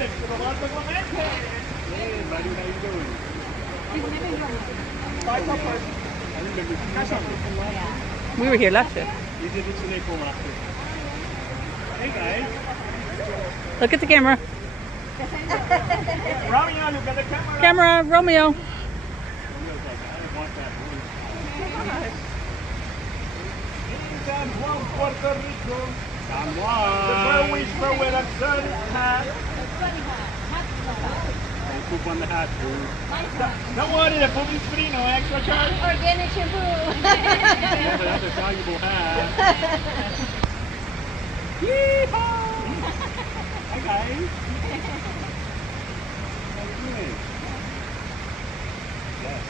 Roberto Clemente. Hey, buddy, how you doing? We were here last year. You did it today for last year. Hey guys. Look at the camera. Romeo, look at the camera. Camera, Romeo. I don't want that one. San Juan, Puerto Rico. San The Juan. bird whisperer with a sun hat. Don't poop on the hat, dude. Don't worry, the poop is free, no extra charge. Organic shampoo. Yeah, but that's a valuable hat. Yeehaw! Hi guys. How you doing? Yes.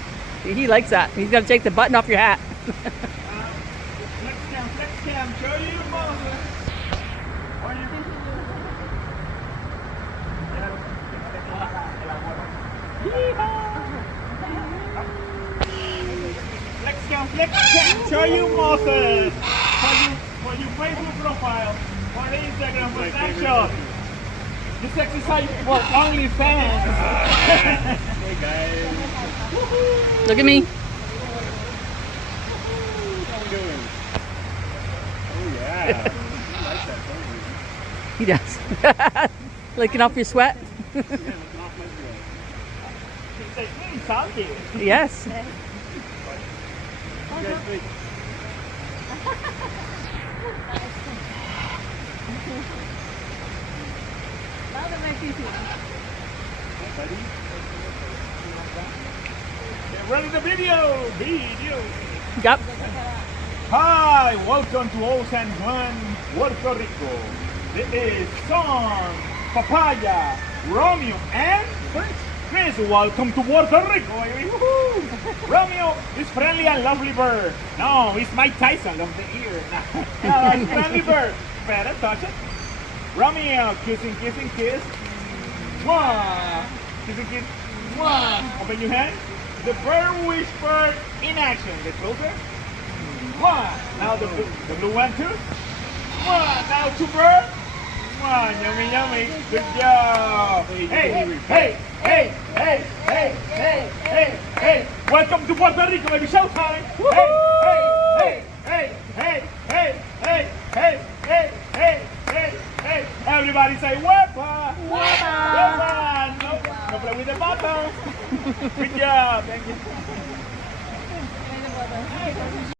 He likes that. He's got to take the button off your hat. Flex cam, show you Moses. Are you? Flex cam, show you Moses. For your Facebook profile, for Instagram, for Snapchat. This exercise for OnlyFans. Hey guys. Look at me. How we doing? Oh yeah. You like that, don't you? He does. Licking off your sweat. Yeah, looking off my sweat. He said, salty. Yes. You guys think? Hey, buddy. Get ready the video. Yep. Hi, welcome to Old San Juan, Puerto Rico. This is Son, Papaya, Romeo, and Chris. Welcome to Puerto Rico, baby. Woohoo! Romeo is friendly and lovely bird. No, it's Mike Tyson of the ear. No, it's friendly bird. Better touch it. Romeo, kissing, kiss. Mwah. Kissing, kiss. Mwah. Open your hand. The bird whispered in action. Get closer. Mwah. Now the blue one too. Mwah. Now two birds. Mwah. Yummy. Good job. Hey. Welcome to Puerto Rico, baby. Showtime. Hey. Everybody say wepa. Wepa. No play with the bottom. Good job. Thank you.